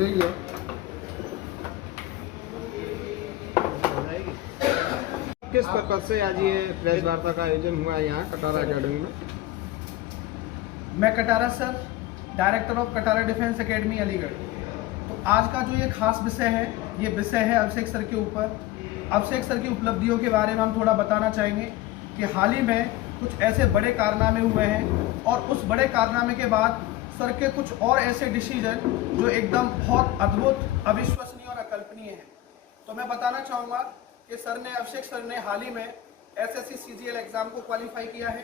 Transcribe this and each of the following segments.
रही है। किस पर्पज से आज ये प्रेस वार्ता का आयोजन हुआ है यहाँ कटारा अकेडमी में? मैं Katara sir, director of Katara defence academy Aligarh. तो आज का जो ये खास विषय है, ये विषय है अभिषेक सर के ऊपर। अभिषेक सर की उपलब्धियों के बारे में हम थोड़ा बताना चाहेंगे कि हाल ही में कुछ ऐसे बड़े कारनामे हुए हैं और उस बड़े कारनामे के बाद सर के कुछ और ऐसे डिसीजन जो एकदम बहुत अद्भुत, अविश्वसनीय और अकल्पनीय हैं। तो मैं बताना चाहूँगा कि अभिषेक सर ने हाल ही में एसएससी सीजीएल एग्ज़ाम को क्वालिफाई किया है,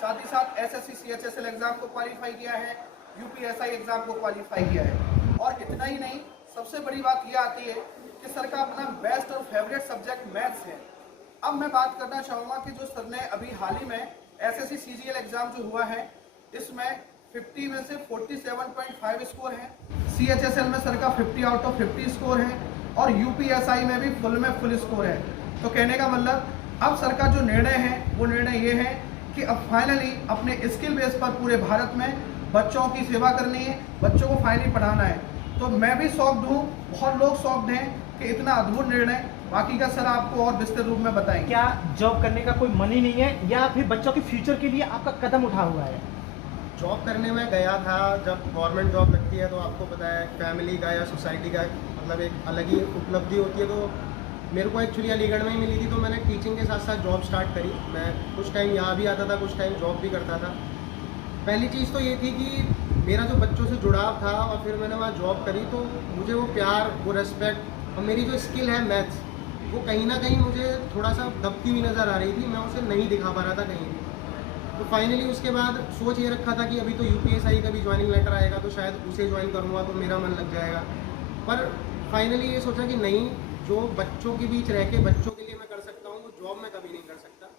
साथ ही साथ एसएससी सीएचएसएल एग्ज़ाम को क्वालिफाई किया है, यूपीएसआई एग्ज़ाम को क्वालिफाई किया है। और इतना ही नहीं, सबसे बड़ी बात यह आती है कि सर का अपना बेस्ट और फेवरेट सब्जेक्ट मैथ्स है। अब मैं बात करना चाहूँगा कि जो सर ने अभी हाल ही में एसएससी सीजीएल एग्ज़ाम जो हुआ है, इसमें 50 में से 47.5 स्कोर है, सीएचएसएल में सर का 50 आउट ऑफ 50 स्कोर है और यूपीएसआई में भी फुल स्कोर है। तो कहने का मतलब अब सर का जो निर्णय है वो निर्णय ये है कि अब फाइनली अपने स्किल बेस पर पूरे भारत में बच्चों की सेवा करनी है, बच्चों को फाइनली पढ़ाना है। तो मैं भी शॉक्ड हूँ, बहुत लोग शॉक्ड हैं कि इतना अद्भुत निर्णय। बाकी का सर आपको और विस्तृत रूप में बताएंगे। क्या जॉब करने का कोई मन ही नहीं है या फिर बच्चों के फ्यूचर के लिए आपका कदम उठा हुआ है? जॉब करने में गया था, जब गवर्नमेंट जॉब लगती है तो आपको पता है फैमिली का या सोसाइटी का मतलब एक अलग ही उपलब्धि होती है। तो मेरे को एक्चुअली अलीगढ़ में ही मिली थी, तो मैंने टीचिंग के साथ साथ जॉब स्टार्ट करी। मैं कुछ टाइम यहाँ भी आता था, कुछ टाइम जॉब भी करता था। पहली चीज़ तो ये थी कि मेरा जो बच्चों से जुड़ाव था और फिर मैंने वहाँ जॉब करी तो मुझे वो प्यार, वो रेस्पेक्ट और मेरी जो स्किल है मैथ्स, वो कहीं ना कहीं मुझे थोड़ा सा दबती हुई नज़र आ रही थी। मैं उसे नहीं दिखा पा रहा था कहीं भी। तो फाइनली उसके बाद सोच ये रखा था कि अभी तो यूपीएसआई का भी ज्वाइनिंग लेटर आएगा तो शायद उसे ज्वाइन करूँगा तो मेरा मन लग जाएगा। पर फाइनली ये सोचा कि नहीं, जो बच्चों के बीच रह के बच्चों के लिए मैं कर सकता हूँ वो जॉब में कभी नहीं कर सकता।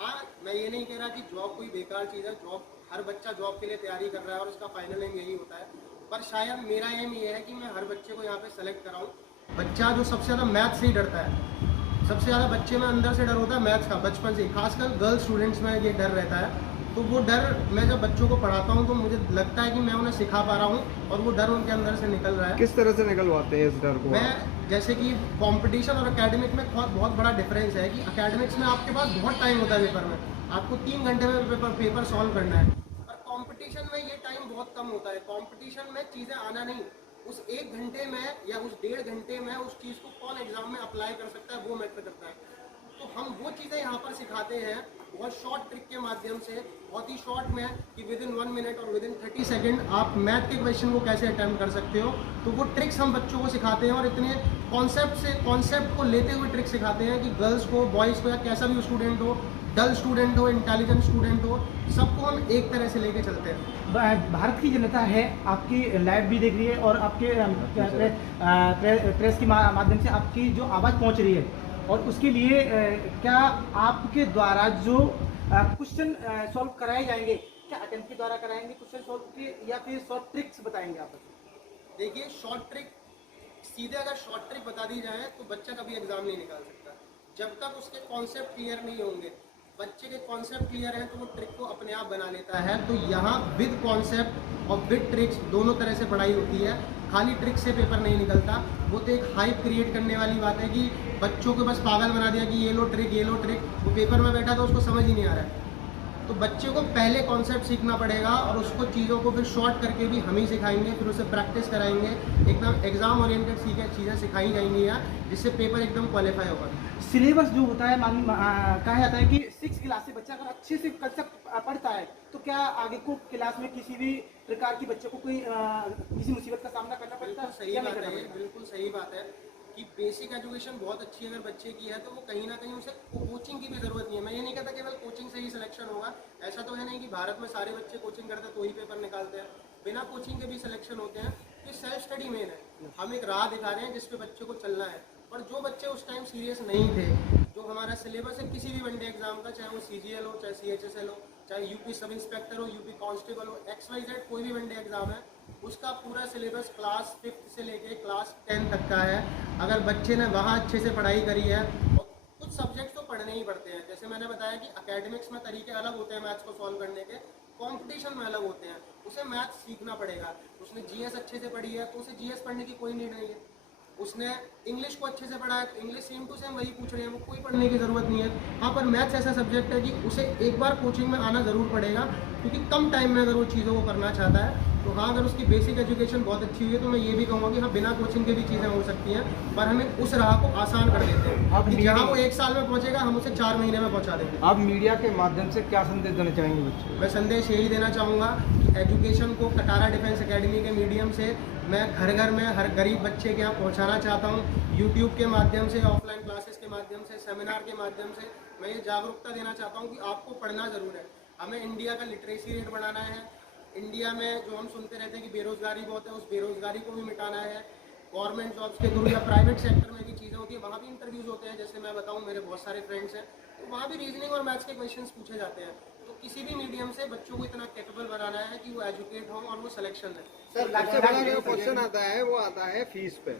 हाँ, मैं ये नहीं कह रहा कि जॉब कोई बेकार चीज़ है। जॉब, हर बच्चा जॉब के लिए तैयारी कर रहा है और उसका फाइनल एम यही होता है। पर शायद मेरा एम ये है कि मैं हर बच्चे को यहाँ पे सेलेक्ट कराऊँ। बच्चा जो सबसे ज़्यादा मैथ्स से ही डरता है, सबसे ज़्यादा बच्चे में अंदर से डर होता है मैथ्स का, बचपन से ही। खासकर गर्ल्स स्टूडेंट्स में ये डर रहता है। तो वो डर मैं जब बच्चों को पढ़ाता हूँ तो मुझे लगता है कि मैं उन्हें सिखा पा रहा हूँ और वो डर उनके अंदर से निकल रहा है। किस तरह से निकलवाते हैं इस डर को? मैं जैसे कि कंपटीशन और एकेडमिक में बहुत बड़ा डिफरेंस है कि एकेडमिक्स में आपके पास बहुत टाइम होता है पेपर में, आपको 3 घंटे में पेपर सॉल्व करना है। और कंपटीशन में ये टाइम बहुत कम होता है। कंपटीशन में चीज़ें आना नहीं, उस 1 घंटे में या उस 1.5 घंटे में उस चीज़ को कौन एग्जाम में अप्लाई कर सकता है वो मैटर करता है। तो हम वो चीज़ें यहाँ पर सिखाते हैं बहुत शॉर्ट ट्रिक के माध्यम से, बहुत ही शॉर्ट में, कि विद इन 1 मिनट और विद इन 30 सेकेंड आप मैथ के क्वेश्चन को कैसे अटेम्प्ट कर सकते हो। तो वो ट्रिक्स हम बच्चों को सिखाते हैं और इतने कॉन्सेप्ट को लेते हुए ट्रिक्स सिखाते हैं कि गर्ल्स को, बॉयज़ को या कैसा भी स्टूडेंट हो, डल स्टूडेंट हो, इंटेलिजेंट स्टूडेंट हो, सबको हम एक तरह से लेके चलते हैं। भारत की जनता है, आपकी लाइव भी देख रही है और आपके प्रेस के माध्यम से आपकी जो आवाज़ पहुंच रही है, और उसके लिए क्या आपके द्वारा जो क्वेश्चन सॉल्व कराए जाएंगे, क्या अटेम्प्ट के द्वारा कराएंगे क्वेश्चन सॉल्व के, या फिर शॉर्ट ट्रिक्स बताएंगे आप? देखिए, शॉर्ट ट्रिक सीधे अगर शॉर्ट ट्रिक बता दी जाए तो बच्चा कभी एग्जाम नहीं निकाल सकता जब तक उसके कॉन्सेप्ट क्लियर नहीं होंगे। बच्चे के कॉन्सेप्ट क्लियर हैं तो वो ट्रिक को अपने आप बना लेता है। तो यहाँ विद कॉन्सेप्ट और विद ट्रिक्स दोनों तरह से पढ़ाई होती है। खाली ट्रिक से पेपर नहीं निकलता। वो तो एक हाइप क्रिएट करने वाली बात है कि बच्चों को बस पागल बना दिया कि ये लो ट्रिक, ये लो ट्रिक। वो पेपर में बैठा तो उसको समझ ही नहीं आ रहा है। तो बच्चे को पहले कॉन्सेप्ट सीखना पड़ेगा और उसको चीज़ों को फिर शॉर्ट करके भी हम ही सिखाएंगे, फिर उसे प्रैक्टिस कराएंगे। एकदम एग्जाम ओरिएंटेड चीज़ें सिखाई जाएंगी यहाँ, जिससे पेपर एकदम क्वालिफाई होगा। सिलेबस जो होता है, कहा जाता है कि 6 क्लास से बच्चा अगर अच्छे से कंसेप्ट पढ़ता है तो क्या आगे को क्लास में किसी भी प्रकार की बच्चे को कोई किसी मुसीबत का सामना करना पड़ता है? सही बात है, बिल्कुल सही बात है कि बेसिक एजुकेशन बहुत अच्छी अगर बच्चे की है तो वो कहीं ना कहीं उसे कोचिंग की भी ज़रूरत नहीं है। मैं ये नहीं कहता केवल कोचिंग से ही सिलेक्शन होगा, ऐसा तो है नहीं कि भारत में सारे बच्चे कोचिंग करते तो ही पेपर निकालते हैं। बिना कोचिंग के भी सिलेक्शन होते हैं। कि सेल्फ स्टडी मेन है। हम एक राह दिखा रहे हैं जिस पे बच्चे को चलना है। और जो बच्चे उस टाइम सीरियस नहीं थे, जो हमारा सिलेबस है किसी भी वनडे एग्जाम का, चाहे वो CGL हो, चाहे CHSL हो, चाहे यूपी सब इंस्पेक्टर हो, यूपी कांस्टेबल हो, XYZ कोई भी वनडे एग्जाम है, उसका पूरा सिलेबस क्लास 5th से लेके क्लास 10 तक का है। अगर बच्चे ने वहाँ अच्छे से पढ़ाई करी है, और कुछ सब्जेक्ट तो पढ़ने ही पड़ते हैं। जैसे मैंने बताया कि एकेडमिक्स में तरीके अलग होते हैं मैथ्स को सॉल्व करने के, कंपटीशन में अलग होते हैं। उसे मैथ्स सीखना पड़ेगा। उसने जीएस अच्छे से पढ़ी है तो उसे जीएस पढ़ने की कोई नीड नहीं है। उसने इंग्लिश को अच्छे से पढ़ा है तो इंग्लिश सेम टू सेम वही पूछ रहे हैं, वो कोई पढ़ने की ज़रूरत नहीं है। हाँ, पर मैथ्स ऐसा सब्जेक्ट है कि उसे एक बार कोचिंग में आना ज़रूर पड़ेगा, क्योंकि कम टाइम में अगर वो चीज़ों को करना चाहता है तो हाँ, अगर उसकी बेसिक एजुकेशन बहुत अच्छी हुई है तो मैं ये भी कहूँगा कि हाँ, बिना कोचिंग के भी चीज़ें हो सकती हैं, पर हमें उस राह को आसान कर देते हैं। कि जहाँ वो 1 साल में पहुँचेगा हम उसे 4 महीने में पहुँचा देंगे। आप मीडिया के माध्यम से क्या संदेश देना चाहेंगे बच्चों को? मैं संदेश यही देना चाहूँगा कि एजुकेशन को कटारा डिफेंस एकेडमी के मीडियम से मैं घर घर में हर गरीब बच्चे के यहाँ पहुँचाना चाहता हूँ। यूट्यूब के माध्यम से, ऑफलाइन क्लासेस के माध्यम से, सेमिनार के माध्यम से मैं ये जागरूकता देना चाहता हूँ कि आपको पढ़ना ज़रूर है। हमें इंडिया का लिटरेसी रेट बढ़ाना है। इंडिया में जो हम सुनते रहते हैं कि बेरोज़गारी बहुत है, उस बेरोज़गारी को भी मिटाना है। गवर्नमेंट जॉब्स के थ्रू या प्राइवेट सेक्टर में भी चीज़ें होती हैं, वहाँ भी इंटरव्यूज़ होते हैं। जैसे मैं बताऊँ, मेरे बहुत सारे फ्रेंड्स हैं, तो वहाँ भी रीजनिंग और मैथ्स के क्वेश्चंस पूछे जाते हैं। तो किसी भी मीडियम से बच्चों को इतना कैपेबल बनाना है कि वो एजुकेट हो और वो सिलेक्शन है। सर, सबसे बड़ा जो क्वेश्चन आता है वो आता है फीस पे।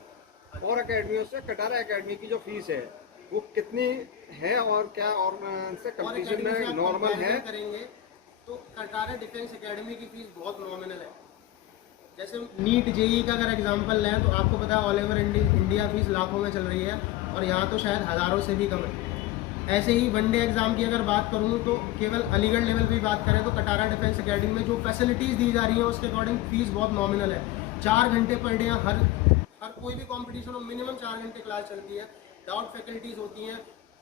और अकेडमियों से कटारा एकेडमी की जो फीस है वो कितनी है और क्या और से और कंपटीशन academy से में आप नॉर्मल है? comparison करेंगे तो कटारा डिफेंस एकेडमी की फीस बहुत नॉमिनल है। जैसे नीट जेई का अगर एग्जांपल लें तो आपको पता है ऑल ओवर इंडिया फीस लाखों में चल रही है और यहाँ तो शायद हज़ारों से भी कम है। ऐसे ही वनडे एग्जाम की अगर बात करूँ तो केवल अलीगढ़ लेवल पे बात करें तो कटारा डिफेंस एकेडमी में जो फैसिलिटीज़ दी जा रही हैं उसके अकॉर्डिंग फीस बहुत नॉमिनल है। 4 घंटे पर डे हर कोई भी कॉम्पिटिशन हो मिनिमम 4 घंटे क्लास चलती है। डाउट फैकल्टीज़ होती हैं,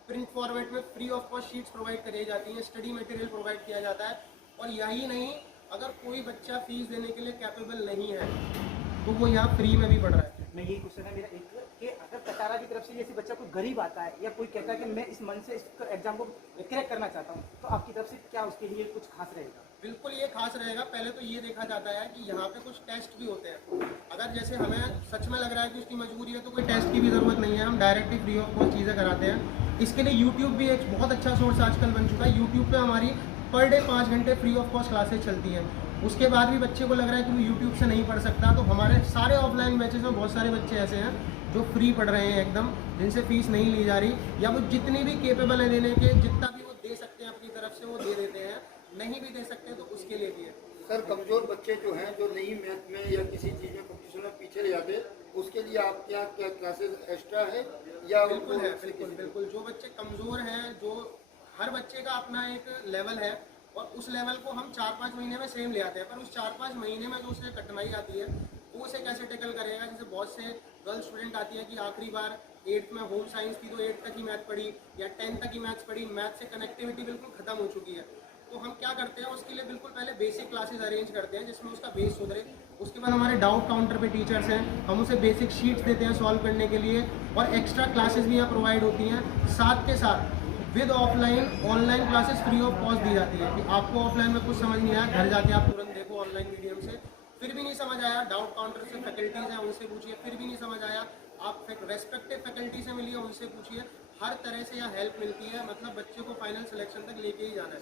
प्रिंट फॉर्मेट में free of cost sheets provide कराई जाती हैं, स्टडी मटेरियल प्रोवाइड किया जाता है। और यही नहीं, अगर कोई बच्चा फीस देने के लिए कैपेबल नहीं है तो वो यहाँ फ्री में भी पढ़ रहा है। मैं यही क्वेश्चन है मेरा एक कि अगर कटारा की तरफ से जैसे बच्चा कोई गरीब आता है या कोई कहता है कि मैं इस मन से इस एग्जाम को क्रैक करना चाहता हूँ, तो आपकी तरफ से क्या उसके लिए कुछ खास रहेगा? बिल्कुल ये खास रहेगा। पहले तो ये देखा जाता है कि यहाँ पे कुछ टेस्ट भी होते हैं। अगर जैसे हमें सच में लग रहा है कि उसकी मजबूरी है तो कोई टेस्ट की भी ज़रूरत नहीं है, हम डायरेक्टली फ्री ऑफ कॉस्ट चीज़ें कराते हैं। इसके लिए यूट्यूब भी एक बहुत अच्छा सोर्स आजकल बन चुका है। यूट्यूब पे हमारी पर डे 5 घंटे फ्री ऑफ कॉस्ट क्लासेस चलती हैं। उसके बाद भी बच्चे को लग रहा है कि वो यूट्यूब से नहीं पढ़ सकता, तो हमारे सारे ऑफलाइन बैचेस में बहुत सारे बच्चे ऐसे हैं जो फ्री पढ़ रहे हैं एकदम, जिनसे फीस नहीं ली जा रही, या वो जितनी भी केपेबल है देने के, जितना भी वो दे सकते हैं अपनी तरफ से वो दे देते हैं। नहीं भी दे सकते तो उसके लिए भी है। सर, कमजोर बच्चे जो हैं, जो नहीं मैथ में या किसी चीज़ में कॉम्पिटिशन में पीछे रह जाते, उसके लिए आपके यहाँ क्या क्लासेस एक्स्ट्रा है या? बिल्कुल है, बिल्कुल। जो बच्चे कमज़ोर हैं, जो हर बच्चे का अपना एक लेवल है और उस लेवल को हम 4-5 महीने में सेम ले आते हैं, पर उस 4-5 महीने में जो उसे कठिनाई आती है वो उसे कैसे टैकल करेगा। जैसे बहुत से गर्ल स्टूडेंट आती है कि आखिरी बार 8th में होम साइंस थी तो 8 तक ही मैथ पढ़ी या 10 तक ही मैथ्स पढ़ी, मैथ से कनेक्टिविटी बिल्कुल ख़त्म हो चुकी है। तो हम क्या करते हैं, उसके लिए बिल्कुल पहले बेसिक क्लासेस अरेंज करते हैं जिसमें उसका बेस सुधरे। उसके बाद हमारे डाउट काउंटर पे टीचर्स हैं, हम उसे बेसिक शीट्स देते हैं सॉल्व करने के लिए, और एक्स्ट्रा क्लासेस भी यहाँ प्रोवाइड होती हैं। साथ के साथ with offline online classes free of cost दी जाती है कि आपको ऑफलाइन में कुछ समझ नहीं आया, घर जाके आप तुरंत देखो ऑनलाइन मीडियम से। फिर भी नहीं समझ आया, डाउट काउंटर से फैकल्टीज़ हैं उनसे पूछिए। फिर भी नहीं समझ आया, आप रेस्पेक्टिव फैकल्टी से मिलिए, उनसे पूछिए। हर तरह से यहाँ हेल्प मिलती है। मतलब बच्चे को फाइनल सिलेक्शन तक लेके ही जाना है।